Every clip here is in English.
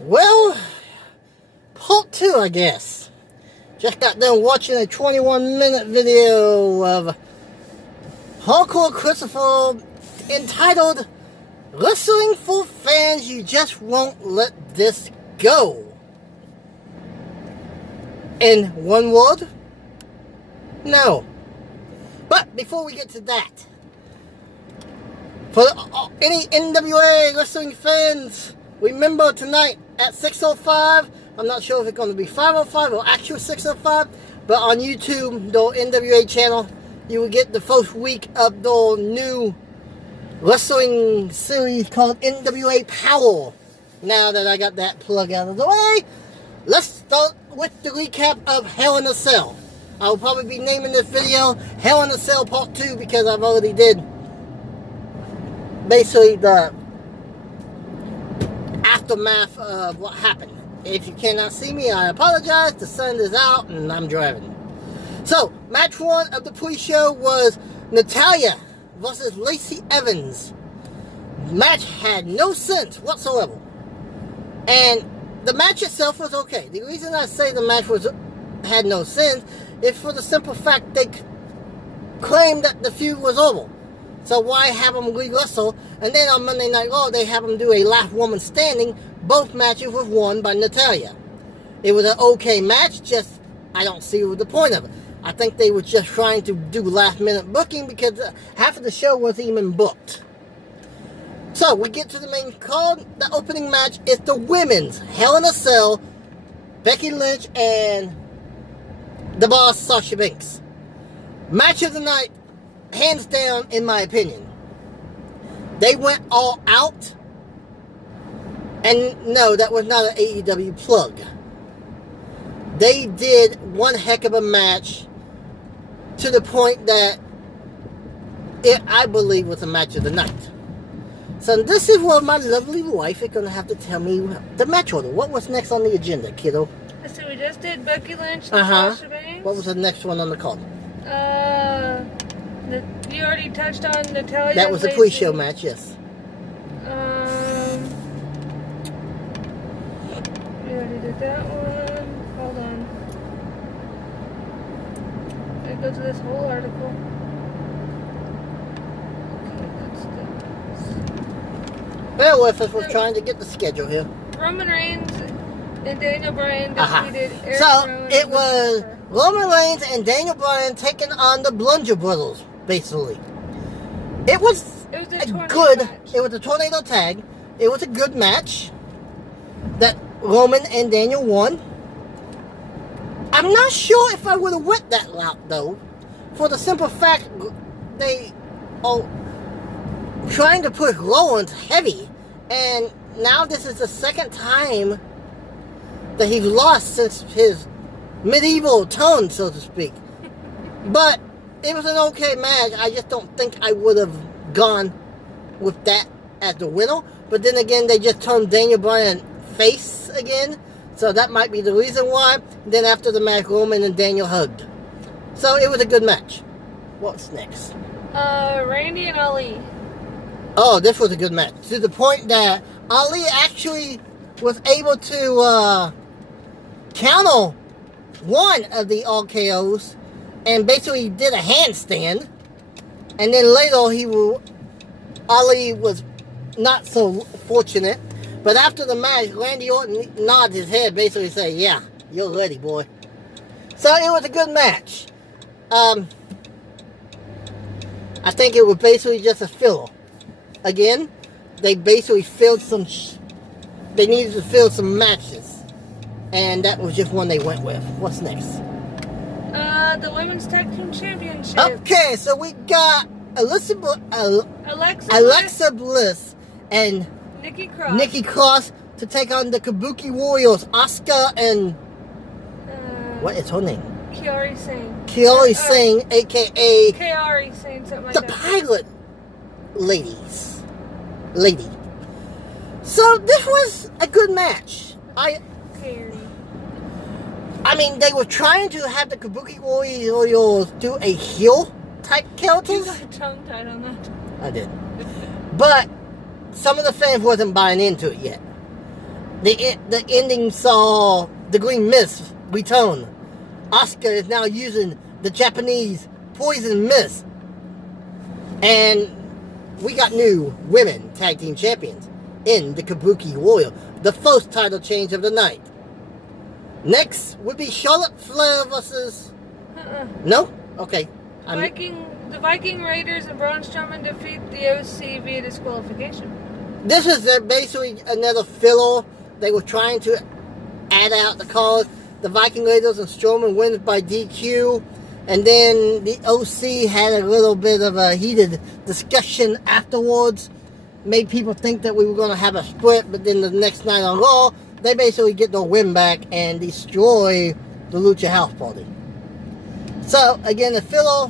Well, part 2, I guess. Just got done watching a 21-minute video of Hardcore Christopher entitled Wrestling for Fans You Just Won't Let This Go. In one word, no. But before we get to that, for any NWA wrestling fans, remember tonight at 6:05, I'm not sure if it's going to be 5:05 or actual 6:05, but on YouTube, the NWA channel, you will get the first week of the new wrestling series called NWA Power. Now that I got that plug out of the way, let's start with the recap of Hell in a Cell. I'll probably be naming this video Hell in a Cell Part 2 because I've already did basically the aftermath of what happened. If you cannot see me, I apologize. The sun is out and I'm driving. So, match 1 of the pre-show was Natalya versus Lacey Evans. Match had no sense whatsoever. And the match itself was okay. The reason I say the match had no sense is for the simple fact they claimed that the feud was over. So why have them re-wrestle? And then on Monday Night Raw, they have them do a last woman standing. Both matches were won by Natalya. It was an okay match, just I don't see the point of it. I think they were just trying to do last minute booking because half of the show wasn't even booked. So we get to the main card. The opening match is the women's Hell in a Cell, Becky Lynch and the Boss Sasha Banks. Match of the night, hands down, in my opinion. They went all out. And no, that was not an AEW plug. They did one heck of a match to the point that it, I believe, was a match of the night. So this is where my lovely wife is going to have to tell me the match order. What was next on the agenda, kiddo? So we just did Becky Lynch and Sasha Banks. What was the next one on the card? You already touched on Natalya. That was the pre-show match, yes. We already did that one. Hold on. I go to this whole article. Okay, that's Bear with us, we're trying to get the schedule here. Roman Reigns and Daniel Bryan defeated Eric So Rowan it was Roman Reigns and Daniel Bryan taking on the Blunger Brothers, basically. It was a good match. It was a tornado tag. It was a good match that Roman and Daniel won. I'm not sure if I would have went that route though, for the simple fact they are trying to push Rollins heavy, and now this is the second time that he's lost since his medieval tone, so to speak. But it was an okay match. I just don't think I would have gone with that as the winner. But then again, they just turned Daniel Bryan face again, so that might be the reason why. Then after the match, Roman and Daniel hugged. So it was a good match. What's next? Randy and Ali. Oh, this was a good match. To the point that Ali actually was able to counter one of the RKOs and basically did a handstand. And then later Ali was not so fortunate. But after the match, Randy Orton nodded his head, basically saying, "Yeah, you're ready, boy." So it was a good match. I think it was basically just a filler. Again, they basically filled some. They needed to fill some matches, and that was just one they went with. What's next? The Women's Tag Team Championship. Okay, so we got Alexa Bliss and Nikki Cross to take on the Kabuki Warriors, Asuka and what is her name? Kairi Sane. Kairi Sane, aka Kairi Sane, something like the that. Pilot Lady. So this was a good match. I mean, they were trying to have the Kabuki Warriors do a heel type character. You got tongue-tied on that. I did. But some of the fans wasn't buying into it yet. The ending saw the Green Mist return. Asuka is now using the Japanese Poison Mist. And we got new women tag team champions in the Kabuki Warrior. The first title change of the night. Next would be Charlotte Flair versus... No? Okay. The Viking Raiders and Braun Strowman defeat the OC via disqualification. This is basically another filler. They were trying to add out the card. The Viking Raiders and Strowman wins by DQ. And then the OC had a little bit of a heated discussion afterwards. Made people think that we were going to have a split. But then the next night on Raw, they basically get their win back and destroy the Lucha House Party. So, again, the filler,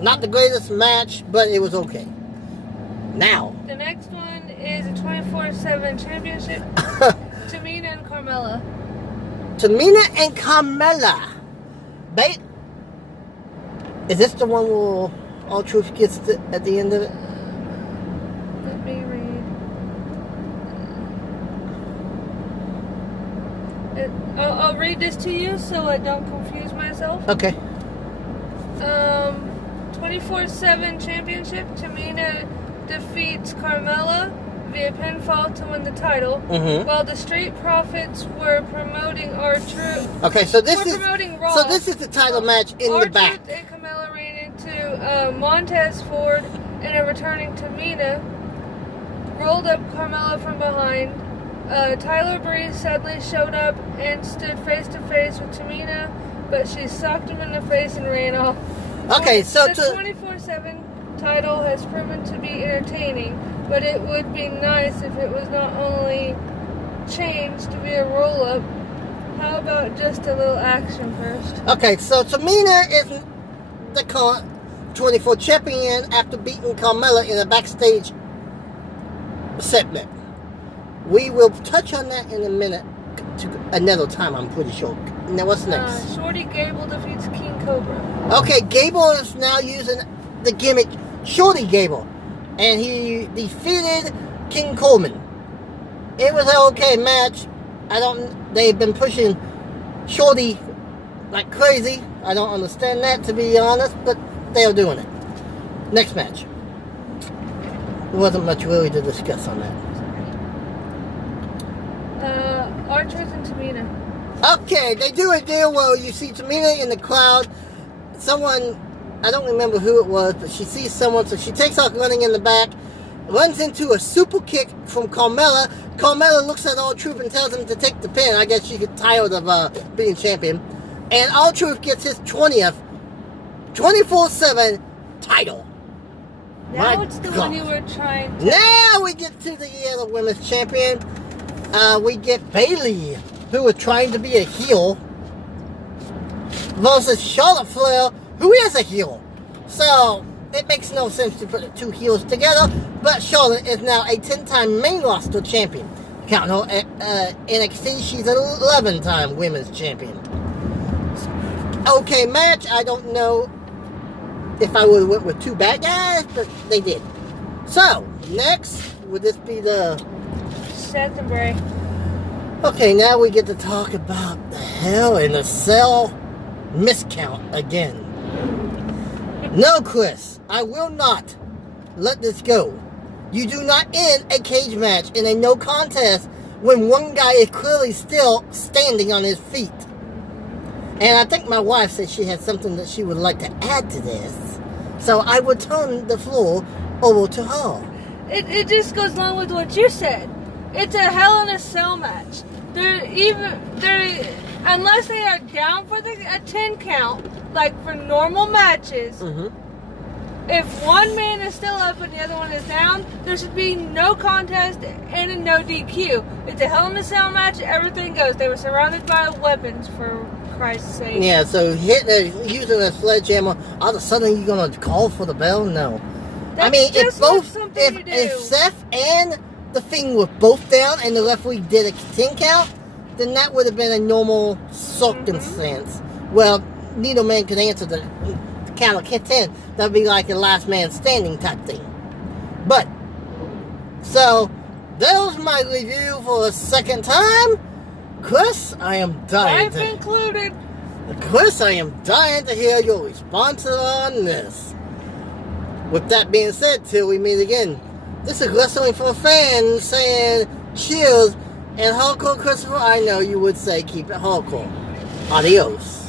not the greatest match, but it was okay. Now. The next one is a 24/7 championship. Tamina and Carmella. Tamina and Carmella. Is this the one where R-Truth gets at the end of it? Let me read. I'll read this to you so I don't confuse myself. Okay. 24/7 championship. Tamina defeats Carmella via pinfall to win the title, while the Street Profits were promoting R-Truth. Okay, so this is Raw. So this is the title match in the back. R-Truth and Carmella ran into Montez Ford and a returning Tamina. Rolled up Carmella from behind. Tyler Breeze suddenly showed up and stood face to face with Tamina, but she socked him in the face and ran off. Okay, so the 24/7 title has proven to be entertaining, but it would be nice if it was not only changed to be a roll-up. How about just a little action first? Okay, so Tamina is the 24 champion after beating Carmella in a backstage segment. We will touch on that in a minute, another time, I'm pretty sure. Now, what's next? Shorty Gable defeats King Cobra. Okay, Gable is now using the gimmick Shorty Gable, and he defeated King Coleman. It was an okay match. They've been pushing Shorty like crazy. I don't understand that, to be honest, but they're doing it. Next match. There wasn't much really to discuss on that. R-Truth and Tamina. Okay, they do a deal where you see Tamina in the crowd. Someone, I don't remember who it was, but she sees someone, so she takes off running in the back, runs into a super kick from Carmella. Carmella looks at R-Truth and tells him to take the pin. I guess she gets tired of being champion. And R-Truth gets his 20th 24/7 title. Now it's the one you were trying to... Now we get to the other women's champion. We get Bayley, who is trying to be a heel, versus Charlotte Flair, who is a heel. So, it makes no sense to put the two heels together, but Charlotte is now a 10-time main roster champion. Counting her NXT, she's an 11-time women's champion. Okay match, I don't know if I would have went with two bad guys, but they did. So, next, would this be the... Seth and Bray. Okay, now we get to talk about the Hell in a Cell miscount again. No, Chris, I will not let this go. You do not end a cage match in a no contest when one guy is clearly still standing on his feet. And I think my wife said she had something that she would like to add to this. So I would turn the floor over to her. It just goes along with what you said. It's a Hell in a Cell match. Unless they are down for a 10 count, like for normal matches, if one man is still up and the other one is down, there should be no contest and a no DQ. It's a Hell in a Cell match, everything goes. They were surrounded by weapons, for Christ's sake. Yeah, so using a sledgehammer, all of a sudden you're going to call for the bell? No. That's I mean, if Seth and the Fiend were both down and the referee did a 10 count, then that would have been a normal circumstance. Well, neither man could answer the count of 10. That would be like a last man standing type thing. But, so, that was my review for a second time. Chris, I am dying Wife included. Chris, I am dying to hear your response on this. With that being said, till we meet again, this is Wrestling for Fans saying cheers, and hardcore Christopher, I know you would say keep it hardcore. Adios.